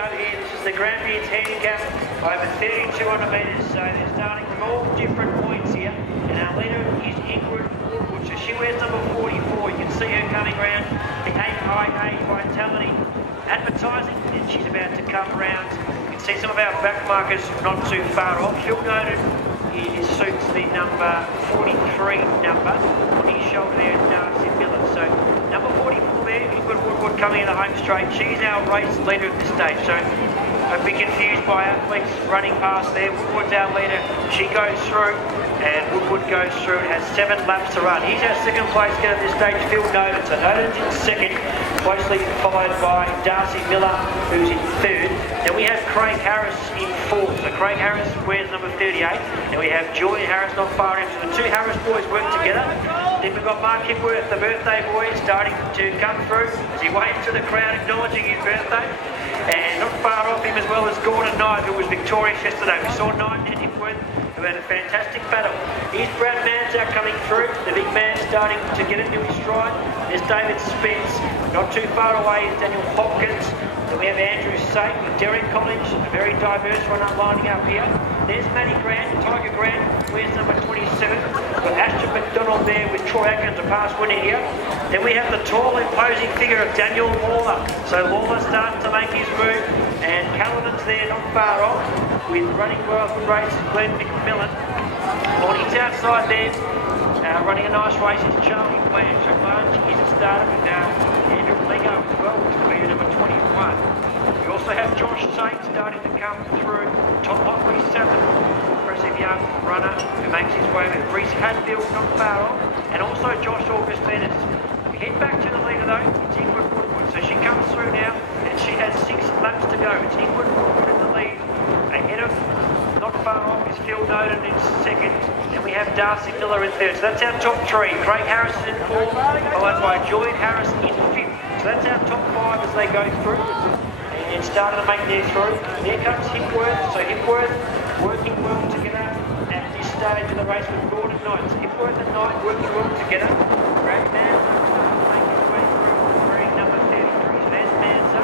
go here. This is the Grampians handicap over 3,200 metres. So they're starting from all different points here. And our leader is Ingrid Woodward. So she wears number 44. You can see her coming around the AIA Vitality advertising, and she's about to come around. You can see some of our back markers not too far off. Phil noted it suits the number 43 number on his shoulder there, Darcy Miller. So number 44 there, Ingrid Woodward coming in the home straight. She's our race leader at this stage. So don't be confused by athletes running past there. Woodward's our leader. She goes through, and Woodward goes through and has 7 laps to run. He's our second place getter at this stage, Phil Noden. So Noden's in second, closely followed by Darcy Miller, who's in third. Then we have Craig Harris in fourth. So Craig Harris wears number 38. And we have Julian Harris not far in. So the two Harris boys work together. Then we've got Mark Hipworth, the birthday boy, starting to come through as he waves to the crowd, acknowledging his birthday. And not far off him as well as Gordon Knight, who was victorious yesterday. We saw Knight and Hipworth, who had a fantastic battle. Here's Brad Manzow coming through. The big man starting to get into his stride. There's David Spence. Not too far away is Daniel Hopkins. Then we have Andrew Sate with Derek Collins, a very diverse runner lining up here. There's Matty Grant, Tiger Grant, wears number 27. We've got Ashton McDonald there with Troy Atkins, a past winner here. Then we have the tall, imposing figure of Daniel Lawler. So Lawler starting to make his move, and Callan's there not far off with running well for race Glenn McMillan. On his outside there, running a nice race is Charlie Blanche. So Blanche is a starter with Andrew Lego as well, which will be number 21. We also have Josh Tate starting to come through. Tom Lockley, 7th, impressive young runner who makes his way with Reese Hadfield not far off, and also Josh Augustinus. We head back to the leader though, it's Ingrid Woodward. So she comes through now, and she has 6 laps to go. It's Ingrid Woodward in the lead. Ahead of, not far off, is Phil Noden in second, and we have Darcy Miller in third. So that's our top 3. Craig Harris is in fourth, followed by Julian Harris in 5th. So that's our top 5 as they go through. And starting to make their through. There comes Hipworth. So Hipworth working well together at this stage of the race with Gordon Knight. So Hipworth and Knight working well together. Brad Manzow making his way through, wearing number 33. So there's Manzow.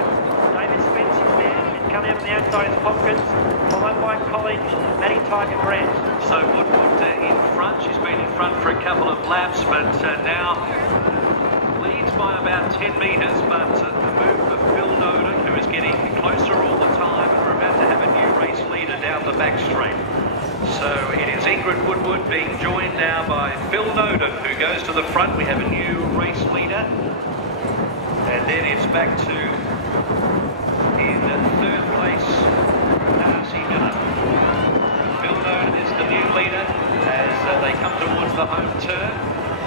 David Spence is there, and coming up on the outside is Hopkins, followed by College, Matty Tiger Grant. So Woodward in front. She's been in front for a couple of laps, but now leads by about 10 metres, but the move of Phil Noden, who is getting closer all the time, and we're about to have a new race leader down the back straight. So it is Ingrid Woodward being joined now by Phil Noden, who goes to the front. We have a new race leader, and then it's back to, in third place, Darcy Miller. Phil Noden is the new leader as they come towards the home turn.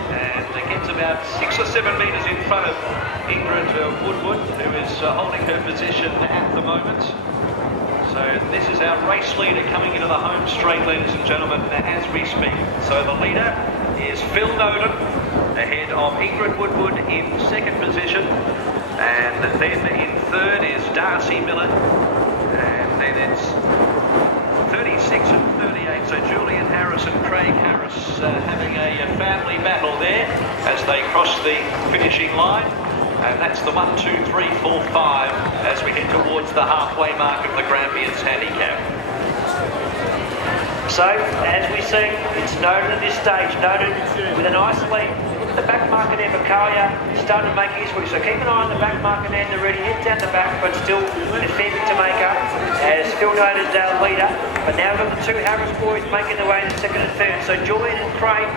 And it gets about 6 or 7 metres in front of Ingrid Woodward, who is holding her position at the moment. So this is our race leader coming into the home straight, ladies and gentlemen, as we speak. So the leader is Phil Noden, ahead of Ingrid Woodward in second position. And then in third is Darcy Miller. And then it's 36 and 38, so Julian Harris and Craig Harris having a family battle there as they cross the finishing line. And that's the 1, 2, 3, 4, 5 as we head towards the halfway mark of the Grampians handicap. So, as we see, it's Noden at this stage. Noden with a nice lead. The back marker there for Kalia starting to make his way. So keep an eye on the back marker there in the ready. Head down the back, but still defending to make up as Phil Noden's our leader. But now we've got the 2 Harris boys making their way to second and third. So Julian and Craig.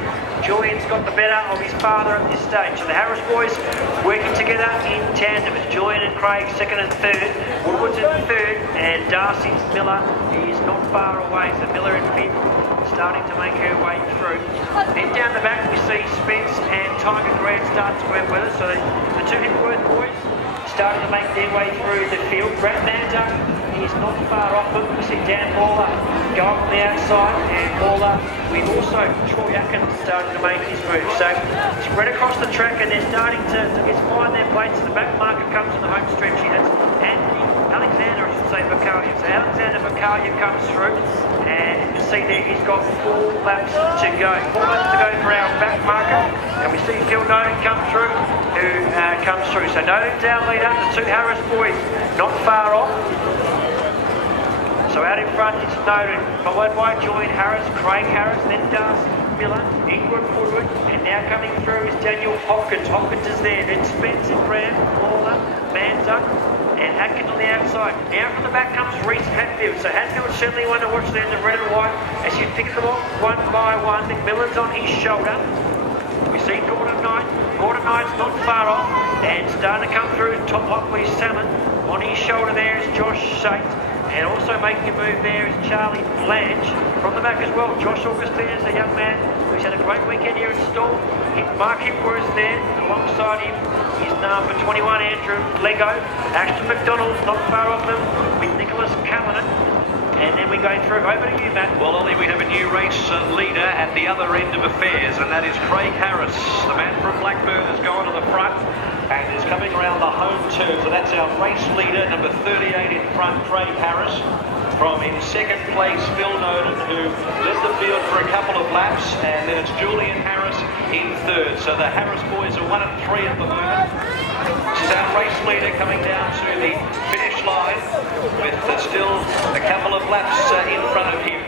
Julian's got the better of his father at this stage. So the Harris boys working together in tandem. It's Julian and Craig second and third. Woodward's in third, and Darcy Miller is not far away. So Miller in fifth, starting to make her way through. Then down the back we see Spence and Tiger Grant starting to work with us. So the 2 Hipworth boys starting to make their way through the field. Brad Manzow is not far off them. We see Dan Lawler go up on the outside, and Lawler with also Troy Atkins starting to make his move. So spread across the track, and they're starting to find their places. The back marker comes in the home stretch here. That's Alexander, I should say, Vacalia. So Alexander Vacalia comes through, and you can see there he's got 4 laps to go. 4 laps to go for our back marker, and we see Phil Noden come through. who comes through. So Noden's our leader, the two Harris boys not far off. So out in front it's Noden, followed by Julian Harris, Craig Harris, then Darcy Miller, Ingrid Woodward, and now coming through is Daniel Hopkins. Hopkins is there, then Spencer Brown, Lawler, Manza, and Atkins on the outside. Now from the back comes Reese Hatfield. So Hatfield's certainly one to watch there in the red and white as you pick them off one by one. McMillan's on his shoulder. We see Gordon Knight. Gordon Knight's not far off and starting to come through top Lockley Salmon. On his shoulder there is Josh Shate. And also making a move there is Charlie Blanche. From the back as well, Josh Augustine is a young man who's had a great weekend here at Stawell. Mark Hipworth there, alongside him is number 21, Andrew Lego. Ashton McDonald not far off them with Nicholas Callanan. And then we go through, over to you, Matt. Well, Ollie, we have a new race leader at the other end of affairs, and that is Craig Harris. The man from Blackburn has gone to the front and is coming around the home turn. So that's our race leader, number 38 in front, Craig Harris. From in second place, Phil Noden, who led the field for a couple of laps, and then it's Julian Harris in third. So the Harris boys are 1 and 3 at the moment. This is our race leader coming down to the finish line with still a couple of laps in front of him.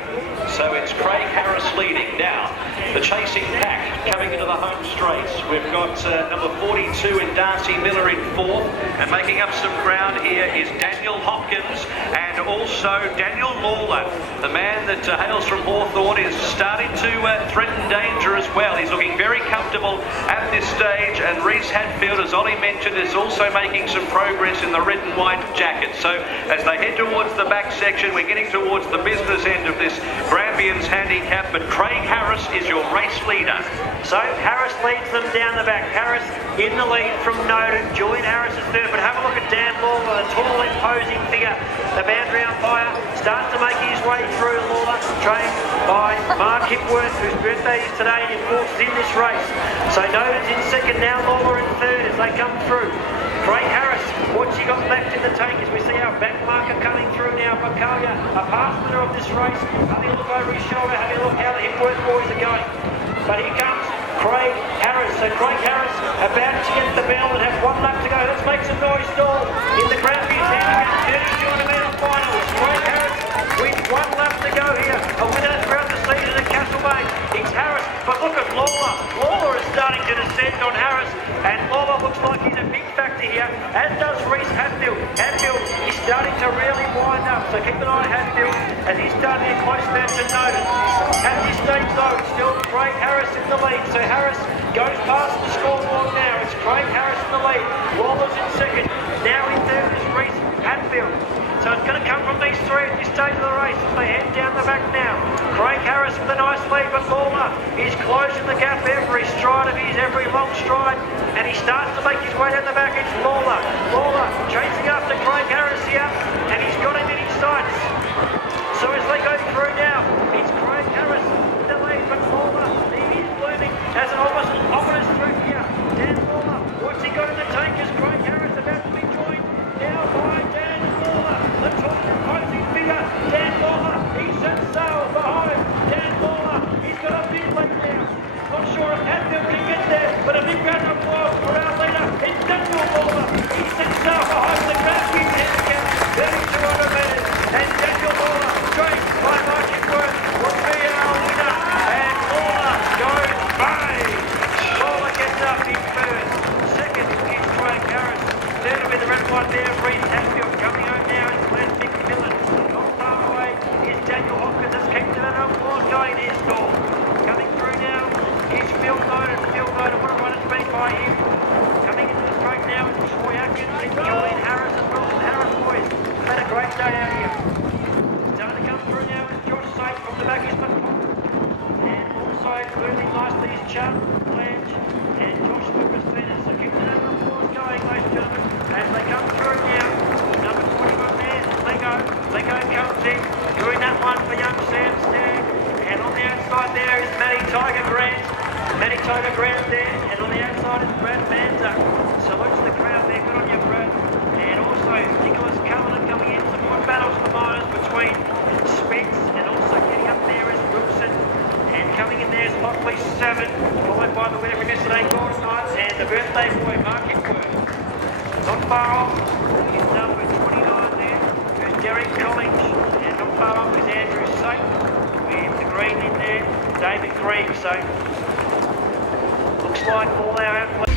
So it's Craig Harris leading. Now, the chasing pack coming into the home straight. We've got number 42 in Darcy Miller in fourth, and making up some ground here is Daniel Hopkins and also Daniel Lawler. The man that hails from Hawthorn is starting to threaten danger as well. He's looking very comfortable at this stage, and Reese Hatfield, as Ollie mentioned, is also making some progress in the red and white jacket. So as they head towards the back section, we're getting towards the business end of this Grampians handicap, but Craig Harris is your race leader. So Harris leads them down the back. Harris in the lead from Noden. Julian Harris is third, but have a look at Dan Lawler, the tall, imposing figure. The boundary umpire starts to make his way through. Lawler, trained by Mark Hipworth, whose birthday is today, and of course is in this race. So Noden's in second, now Lawler in third as they come through. Craig Harris, what's he got left in the tank as we see our back marker coming through now. Bacalia, a past winner of this race, having a look over his shoulder, having a look how the Hipworth boys are going. But here comes Craig Harris. So Craig Harris about to get the bell and have 1 lap to go. Let's make some noise, Stawell, in the Grampians handicap 3200 metre finals. Craig Harris with 1 lap to go here. A winner throughout the season at Castle Bay. It's Harris, but look at Lawler. Lawler is starting to descend on Harris, and Lawler looks like he's a big factor here, as does Reese Hatfield. Hatfield is starting to really wind up, so keep an eye on Hatfield as he's starting to get close there to Noden. At this stage though, it's still Craig Harris in the lead, so Harris goes past the scoreboard now. It's Craig Harris in the lead, Lawler's in second, now in third is Reese Hatfield. So it's going to come from these three at this stage of the race as they head down the back now. Craig Harris with a nice lead, but Lawler is closing the gap every stride of his, every long stride, and he starts to make his way down the back. It's Lawler. Lawler chasing after Craig Harris here, and he's got him in his sights. So as they go through now, it's Craig Harris in the lead, but Lawler, he is blooming as an ominous through here. Dan Lawler, what's he got in the tank? Is Craig Harris about to be joined now by Dan Lawler, the tall imposing figure. Dan Lawler, he's at Stawell behind. Dan Lawler, he's got a big lead now. Not sure if Hatfield can get there, but a big round of applause for our leader. It's Daniel Lawler. He's at Stawell behind the Grampians handicap 3200 metres, and Daniel Lawler, trained by Mark Hipworth, will be our leader. And Lawler goes bang. Lawler gets up in first. Second is Craig Harris. Third will be the red and white there, Reese Hatfield. Coming home now is Glenn McMillan. Not far away is Daniel Hopkins. Let's keep the applause going here, Stawell. Coming through now is Phil Noden. Phil Noden, what a run it's been by him. Coming into the straight now is Troy Atkins and Julian Harris as well. The Harris boys have had a great day out here. Starting to come through now is Josh Sate from the back is McCollum. And also moving nicely is Chubb, Blanche, and Josh Augustine. So keep the applause going, ladies and gentlemen, as they come through now. Number 21 there, Lego. Lego comes in, doing that one for young Sam Stagg. And on the outside there is Matty Tiger Grant. Matty Tiger Grant there, and on the outside is Brad Manza. Salutes the crowd there, good on you, Brad. And also Nicholas Callanan coming in. Some good battles for minors between Spence, and also getting up there is Wilson. And coming in there is Hockley 7, followed by the winner from yesterday, Gordon Knights, and the birthday boy, Mark Inquire. Not far off is number 29 there, there's Derek Collins, and not far off is Andrew Saint, with the green in there, David Green. So looks like all our athletes